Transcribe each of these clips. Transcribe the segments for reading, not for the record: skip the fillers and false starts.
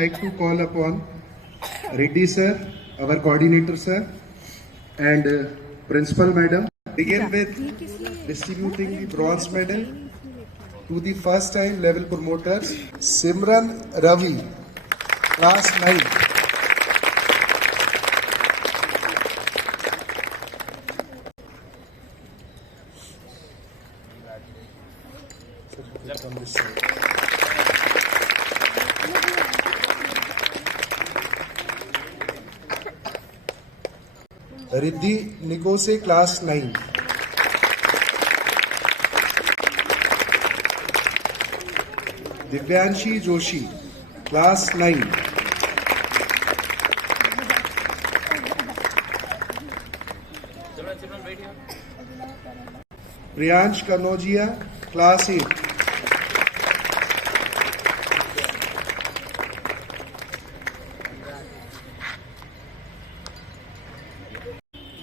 like to call upon Reddy sir, our coordinator sir, and principal madam. Begin with distributing the bronze medal to the first time level promoters Simran Ravi, class 9. Riddhi Nikose class 9. Divyanshi Joshi class 9. Priyansh Kanaujia class 8.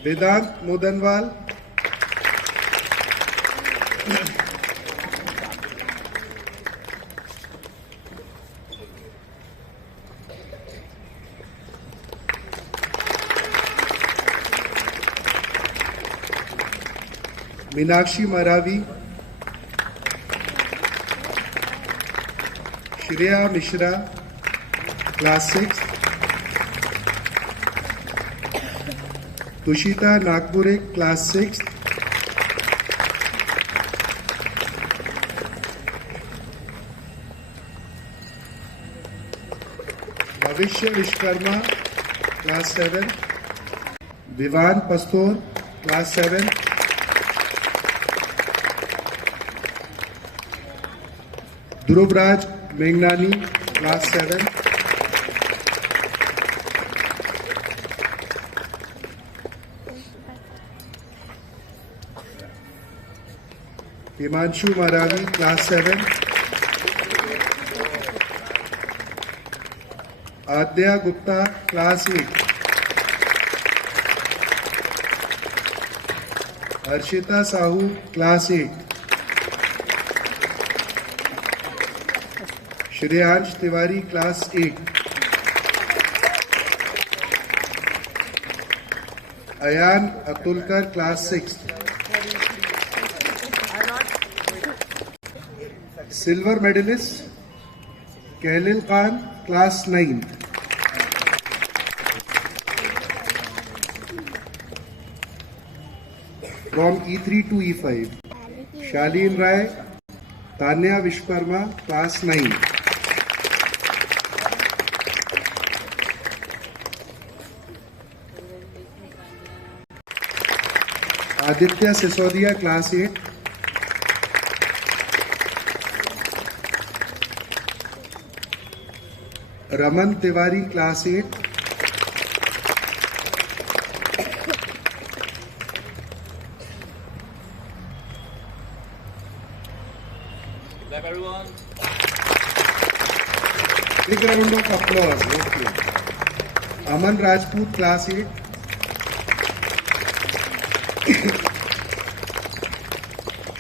Vedant Modanwal Meenakshi Maravi, Shreya Mishra class 6. Tushita Nagpure class 6. Bhavishya Vishwakarma class 7. Vivaan Pastor class 7. Dhruvraj Mengnani class 7. Himanshu Maravi class 7. Aadya Gupta class 8. Harshita Sahu class 8. Shreyansh Tiwari class 8. Ayaan Atulkar class 6. Silver medalist Khalil Khan class 9. From E3 to E5 Shalin Rai, Tanya Vishwakarma class 9. Aditya Sisodia class 8. Raman Tiwari class 8. Clap everyone. Big round of applause. Okay. Aman Rajput class 8.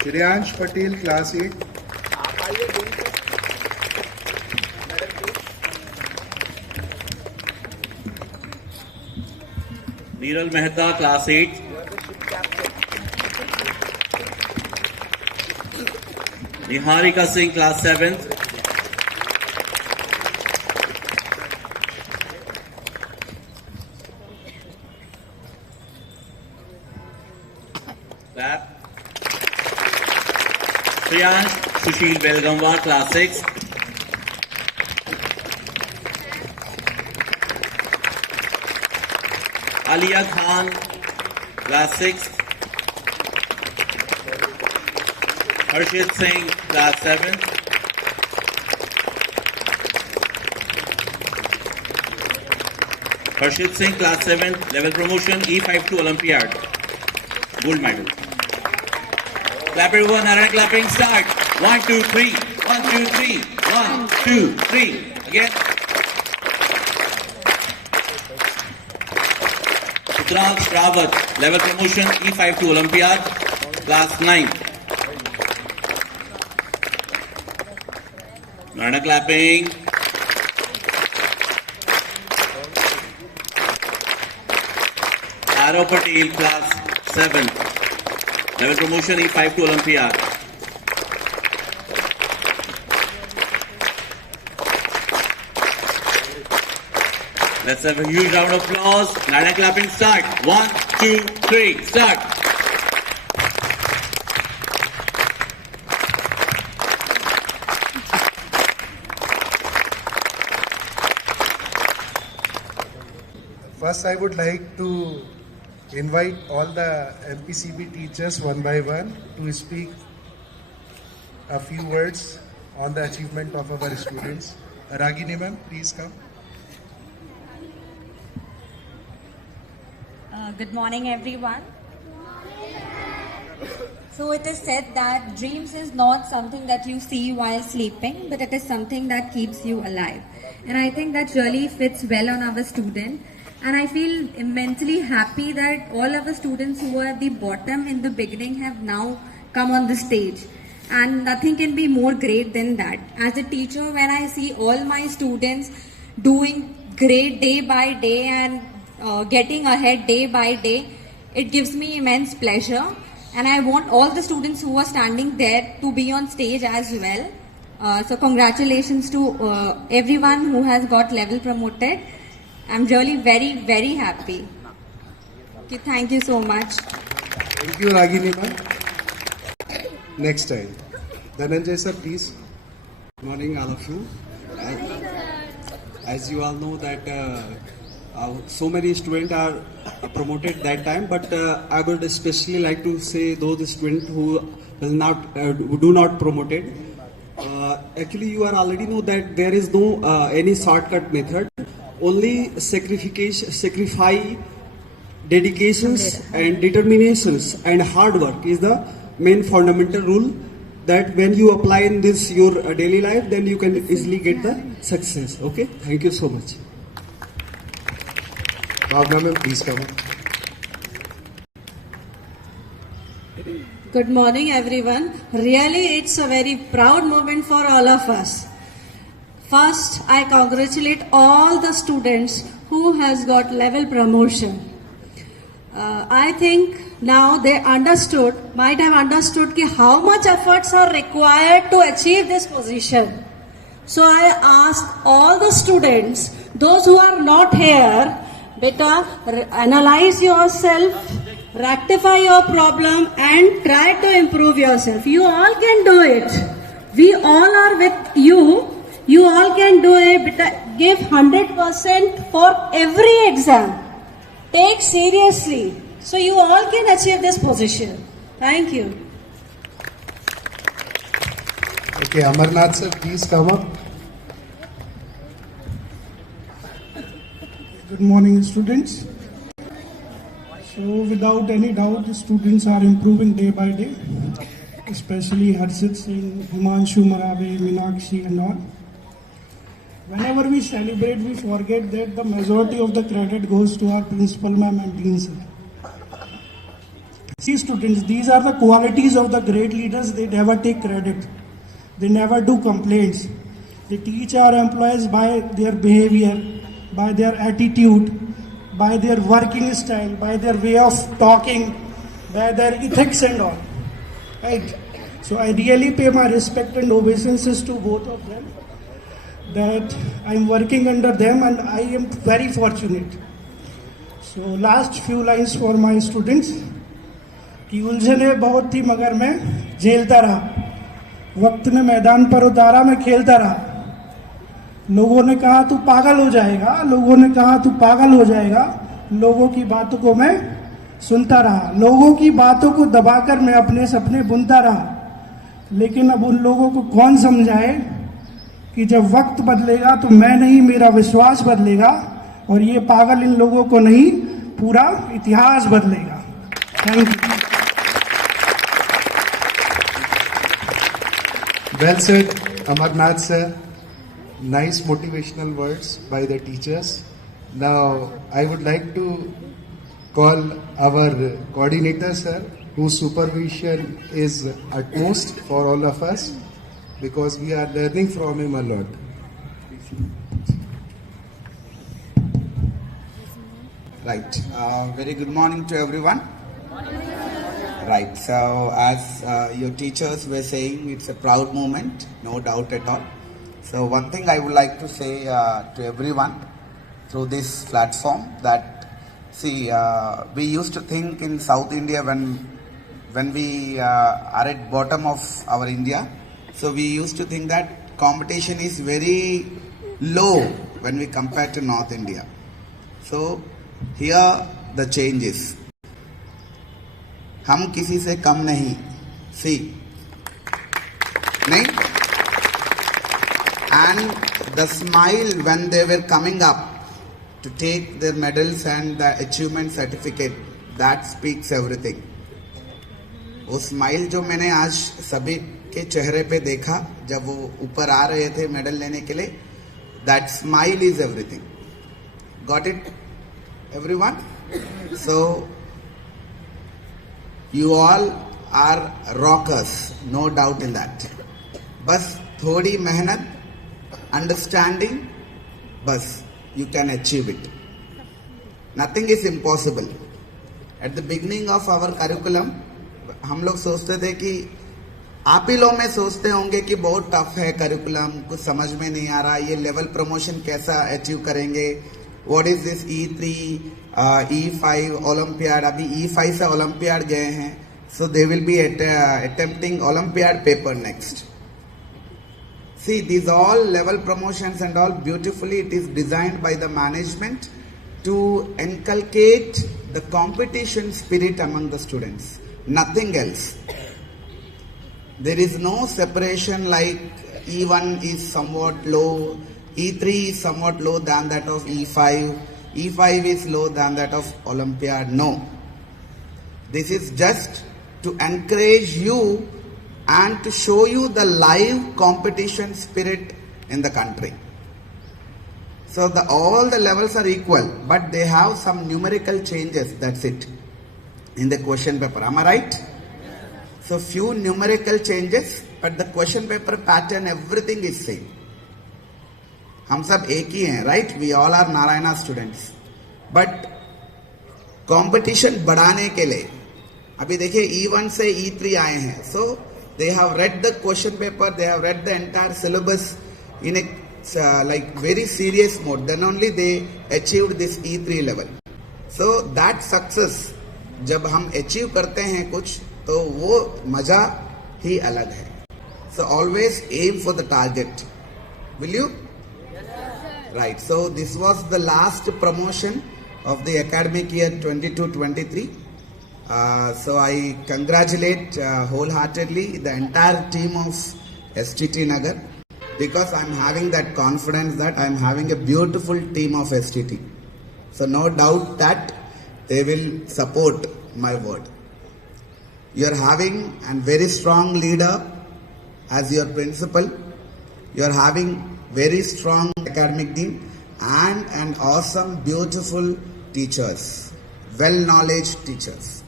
Shreyansh Patel class 8. Niral Mehta class 8. Niharika Singh class 7. Clap. Priyansh Sushil Belgamwa class 6. Aliya Khan class 6. Harshit Singh class 7. Harshit Singh class 7 level promotion E5 to Olympiad gold medal. Clap everyone, Narayana clapping start. 1, 2, 3. 1, 2, 3. 1, 2, 3. Again. Rudraksh Rawat level promotion E5 to Olympiad class 9. Narayana clapping. Arav Patel, class 7. Level promotion E5 to Olympiad. Let's have a huge round of applause. Narayan clapping start. 1, 2, 3, start. First, I would like to invite all the MPCB teachers one by one to speak a few words on the achievement of our students. Ragini ma'am, please come. Good morning, everyone. So it is said that dreams is not something that you see while sleeping, but it is something that keeps you alive. And I think that really fits well on our student. And I feel immensely happy that all our students who were at the bottom in the beginning have now come on the stage. And nothing can be more great than that. As a teacher, when I see all my students doing great day by day and getting ahead day by day, it gives me immense pleasure. And I want all the students who are standing there to be on stage as well. So congratulations to everyone who has got level promoted. I'm really very, very happy. Okay, thank you so much. Thank you, Ragini ma'am. Next time. Dhananjay sir, please. Good morning, all of you. As you all know that so many students are promoted that time, but I would especially like to say those students who will not who do not promoted. Actually, you are already know that there is no any shortcut method. Only sacrifice, dedications and determinations and hard work is the main fundamental rule that when you apply in this your daily life, then you can easily get the success. Okay, thank you so much. Bhavna ma'am, please come. Good morning, everyone. Really, it's a very proud moment for all of us. First, I congratulate all the students who has got level promotion. I think now they might have understood how much efforts are required to achieve this position. So I ask all the students, those who are not here, better analyze yourself, rectify your problem and try to improve yourself. You all can do it. We all are with you. You all can do it. Better give 100% for every exam. Take seriously. So you all can achieve this position. Thank you. Okay, Amarnath sir, please come up. Good morning, students. So, without any doubt, the students are improving day by day, especially Harshit Singh, Himanshu Marave, Meenakshi, and all. Whenever we celebrate, we forget that the majority of the credit goes to our principal ma'am and dean sir. See, students, these are the qualities of the great leaders. They never take credit. They never do complaints. They teach our employees by their behavior, by their attitude, by their working style, by their way of talking, by their ethics and all. Right? So I really pay my respect and obeisances to both of them, that I'm working under them and I am very fortunate. So last few lines for my students. कि उलझने बहुत थी मगर मैं झेलता रहा, वक्त ने मैदान पर उतारा, मैं खेलता रहा। लोगों ने कहा तू पागल हो जाएगा, लोगों ने कहा तू पागल हो जाएगा, लोगों की बातों को मैं सुनता रहा, लोगों की बातों को दबाकर मैं अपने सपने बुनता रहा। लेकिन अब उन लोगों को कौन समझाए कि जब वक्त बदलेगा तो मैं नहीं, मेरा विश्वास बदलेगा और ये पागल इन लोगों को नहीं, पूरा इतिहास बदलेगा। Thank you. Well said, Amarnath sir. Nice motivational words by the teachers. Now, I would like to call our coordinator sir, whose supervision is utmost for all of us, because we are learning from him a lot. Right. Very good morning to everyone. Right. So, as your teachers were saying, it's a proud moment, no doubt at all. So, one thing I would like to say to everyone through this platform that, see, we used to think in South India when we are at bottom of our India, so we used to think that competition is very low when we compare to North India. So here the change is, हम किसी से कम नहीं, see, नहीं, and the smile when they were coming up to take their medals and the achievement certificate, that speaks everything. वो smile जो मैंने आज सभी के चेहरे पे देखा जब वो ऊपर आ रहे थे मेडल लेने के लिए, that smile is everything. Got it, everyone? So you all are rockers, no doubt in that. बस थोड़ी मेहनत, understanding, बस you can achieve it. Nothing is impossible. At the beginning of our curriculum, हम लोग सोचते थे कि आप ही लोग में सोचते होंगे कि बहुत टफ है करिकुलम, कुछ समझ में नहीं आ रहा, ये लेवल प्रमोशन कैसा अचीव करेंगे, what is this E3 E5 olympiad, अभी E5 से ओलंपियाड गए हैं, so they will be attempting olympiad paper next. See, these all level promotions and all, beautifully it is designed by the management to inculcate the competition spirit among the students. Nothing else. There is no separation like E1 is somewhat low, E3 is somewhat low than that of E5, E5 is low than that of Olympiad. No. This is just to encourage you and to show you the live competition spirit in the country. So all the levels are equal, but they have some numerical changes, that's it, in the question paper. Am I right? So few numerical changes, but the question paper pattern, everything is same. हम सब एक ही हैं, right? We all are Narayana students. But competition बढ़ाने के लिए, अभी देखिए E1 से E3 आए हैं. So they have read the question paper, they have read the entire syllabus in a like very serious mode. Then only they achieved this E3 level. So that success, जब हम achieve करते हैं कुछ, तो वो मजा ही अलग है. So always aim for the target. Will you? Right. So this was the last promotion of the academic year 22-23. So I congratulate wholeheartedly the entire team of STT Nagar, because I'm having that confidence that I'm having a beautiful team of STT. So no doubt that they will support my word. You're having a very strong leader as your principal. You're having very strong academic team and an awesome, beautiful teachers, well-knowledge teachers.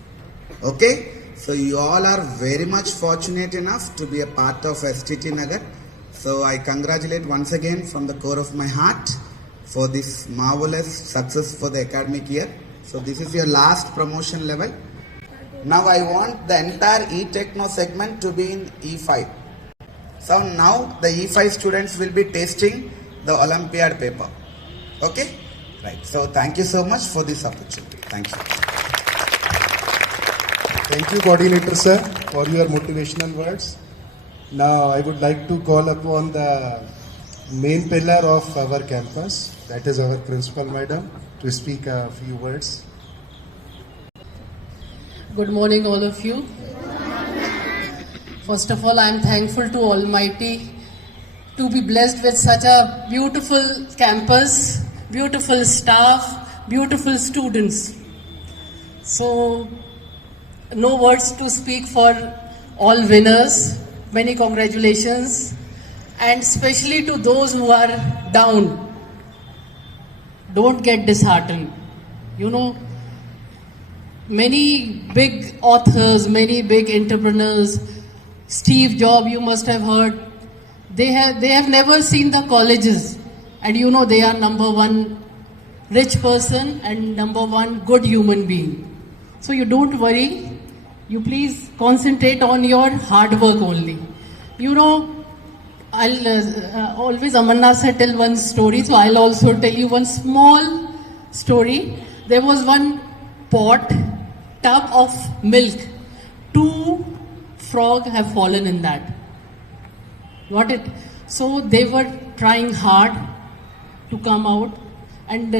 Okay, so you all are very much fortunate enough to be a part of STT Nagar. So I congratulate once again from the core of my heart for this marvelous success for the academic year. So this is your last promotion level. Now I want the entire E-Techno segment to be in E5. So now the E5 students will be tasting the Olympiad paper. Okay? Right. So thank you so much for this opportunity. Thank you. Thank you, Coordinator Sir, for your motivational words. Now I would like to call upon the main pillar of our campus, that is our Principal Madam, to speak a few words. Good morning, all of you. First of all, I am thankful to Almighty to be blessed with such a beautiful campus, beautiful staff, beautiful students. So, no words to speak for all winners. Many congratulations, and especially to those who are down. Don't get disheartened. You know, many big authors, many big entrepreneurs, Steve Jobs, you must have heard, they have never seen the colleges, and you know they are number one rich person, and number one, good human being. So you don't worry. You please concentrate on your hard work only. You know, I'll always Amarnath said tell one story, so I'll also tell you one small story. There was one tub of milk. 2 frogs have fallen in that. Got it? So they were trying hard to come out, and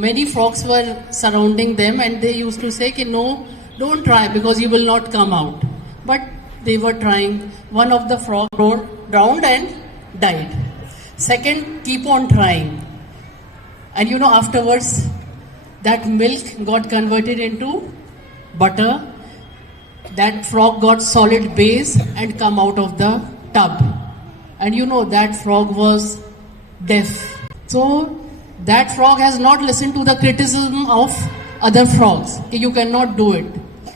many frogs were surrounding them, and they used to say, no, don't try because you will not come out. But they were trying. One of the frogs drowned and died. Second, keep on trying. And you know, afterwards, that milk got converted into butter. That frog got solid base and come out of the tub. And you know, that frog was deaf. So that frog has not listened to the criticism of other frogs. You cannot do it.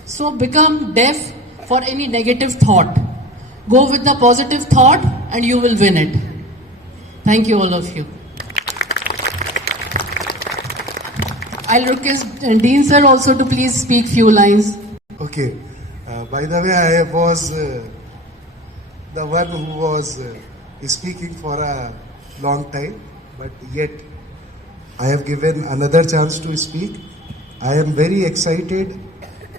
So become deaf for any negative thought. Go with the positive thought and you will win it. Thank you, all of you. I'll request Dean sir also to please speak few lines. Okay. By the way, I was the one who was speaking for a long time, but yet I have given another chance to speak. I am very excited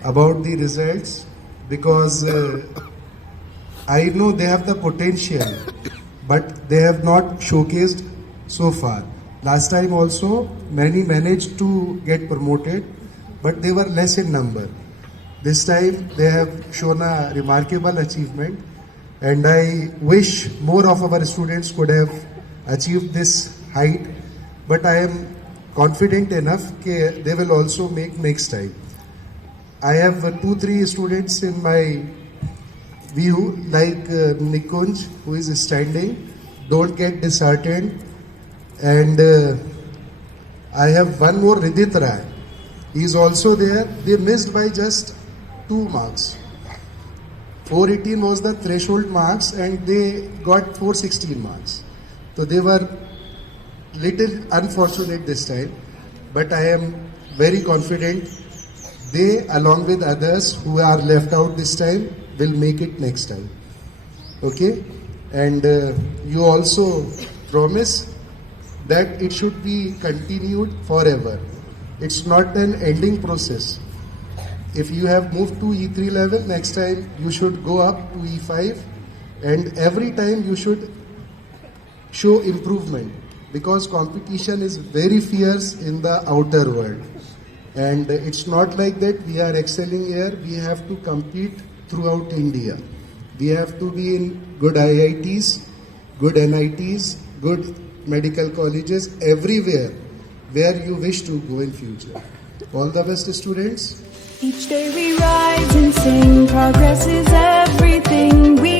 about the results because I know they have the potential, but they have not showcased so far. Last time also, many managed to get promoted, but they were less in number. This time, they have shown a remarkable achievement, and I wish more of our students could have achieved this height, but I am confident enough that they will also make next time. I have 2-3 students in my view, like Nikunj, who is standing. Don't get disheartened. And I have one more, Ridit Rai. He is also there. They missed by just 2 marks. 418 was the threshold marks and they got 416 marks. So they were little unfortunate this time. But I am very confident they, along with others who are left out this time, will make it next time. Okay? And you also promise that it should be continued forever. It's not an ending process. If you have moved to E3 level, next time you should go up to E5, and every time you should show improvement, because competition is very fierce in the outer world. And it's not like that we are excelling here, we have to compete throughout India. We have to be in good IITs, good NITs, good medical colleges, everywhere where you wish to go in future. All the best, students. Each day we rise and sing, progress is everything we